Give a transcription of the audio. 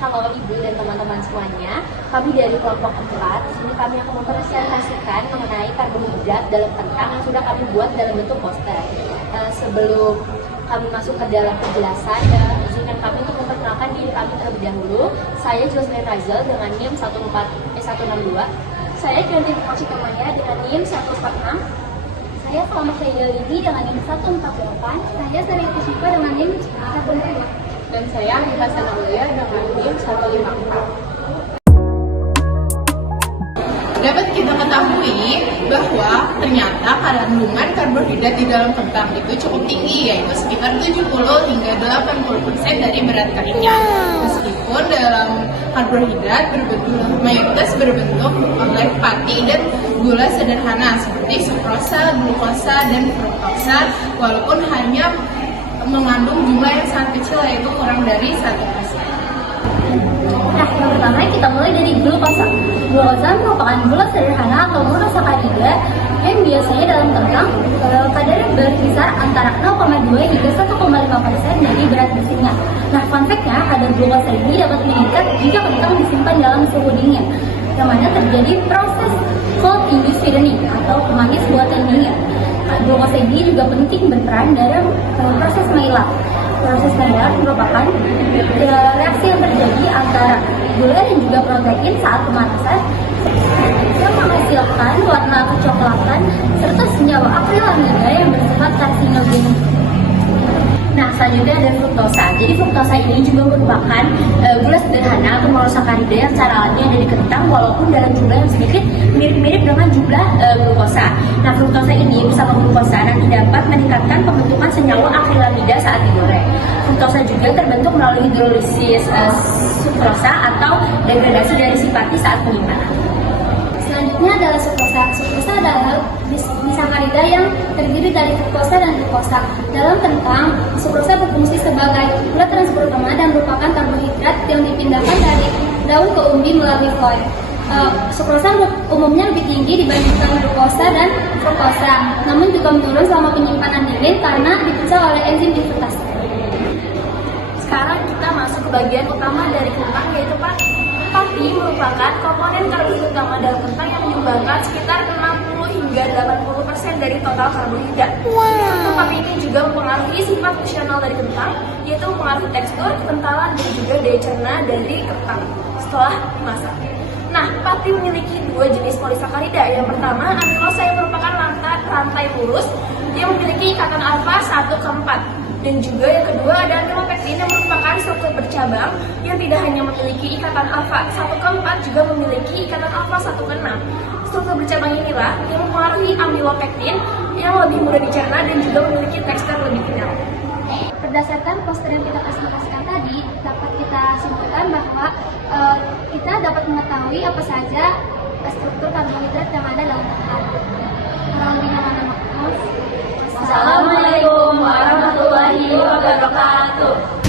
Halo Ibu dan teman-teman semuanya, kami dari kelompok 4. Di sini kami akan mempresentasikan mengenai karbohidrat dalam kentang yang sudah kami buat dalam bentuk poster. Sebelum kami masuk ke dalam penjelasan, izinkan kami untuk memperkenalkan diri kami terlebih dahulu. Saya Josmine Razel dengan NIM 162. Saya Ganti Pocitomonya dengan NIM 146. Saya Selamat Saida Lidi dengan NIM 148. Saya Sari Kusmipa dengan NIM 152. Dan saya Rifa Sanaulia dengan NIM 154. Dapat kita ketahui bahwa ternyata kandungan karbohidrat di dalam kentang itu cukup tinggi, yaitu sekitar 70 hingga 80% dari berat kainnya. Meskipun dalam karbohidrat mayoritas berbentuk oleh pati dan gula sederhana seperti sukrosa, glukosa, dan fruktosa, walaupun hanya mengandung jumlah yang sangat kecil, yaitu kurang dari 1%. Nah, yang pertama kita mulai dari glukosa. Glukosa merupakan gula sederhana atau monosakarida yang biasanya dalam kentang kadarnya berkisar antara 0,2 hingga 1,5% dari berat bersihnya. Nah, fun fact-nya, kadar glukosa ini dapat meningkat jika kentang disimpan dalam suhu dingin, yang mana terjadi proses cold induced sweetening atau pemanis buatan dingin. Glukosa ini juga penting berperan dalam proses Maillard. Proses Maillard merupakan reaksi yang terjadi antara gula dan juga protein saat pemanasan yang menghasilkan warna kecoklatan serta senyawa akrilamida yang bersifat karsinogen. Nah, selanjutnya ada fruktosa. Jadi fruktosa ini juga merupakan gula sederhana atau monosakarida yang secara alami ada di kentang, walaupun dalam jumlah yang sedikit mirip-mirip dengan jumlah glukosa. Nah, fruktosa ini bersama glukosa nanti dapat meningkatkan pembentukan senyawa akrilamida saat digoreng. Fruktosa juga terbentuk melalui hidrolisis sukrosa atau degradasi dari sipati saat penyimpanan. Selanjutnya adalah sukrosa. Sukrosa adalah disakarida yang terdiri dari fruktosa dan glukosa. Dalam kentang, sukrosa berfungsi sebagai gula transport utama dan merupakan karbohidrat yang dipindahkan dari daun ke umbi melalui floem. Sukrosa umumnya lebih tinggi dibandingkan glukosa dan fruktosa, namun juga menurun selama penyimpanan dingin karena dipecah oleh enzim difertase. Sekarang kita masuk ke bagian utama dari kentang, yaitu pati. Pati merupakan komponen karbohidrat utama dalam kentang yang menyumbangkan sekitar 60 hingga 80% dari total karbohidrat. Pati ini juga mempengaruhi sifat fungsional dari kentang, yaitu mempengaruhi tekstur, kekentalan, dan juga daya cerna dari kentang setelah dimasak. Nah, pati memiliki dua jenis polisakarida. Yang pertama, amilosa yang merupakan rantai lurus yang memiliki ikatan alfa 1 ke 4. Dan juga yang kedua ada amilopektin yang merupakan struktur bercabang yang tidak hanya memiliki ikatan alfa 1 ke 4, juga memiliki ikatan alfa 1 ke 6. Struktur bercabang inilah yang mempengaruhi amilopektin yang lebih mudah dicerna dan juga memiliki tekstur lebih kenyal. Berdasarkan poster yang kita presentasikan tadi, dapat kita simpulkan bahwa kita dapat mengetahui apa saja struktur karbohidrat yang ada dalam kentang. Assalamualaikum warahmatullahi wabarakatuh.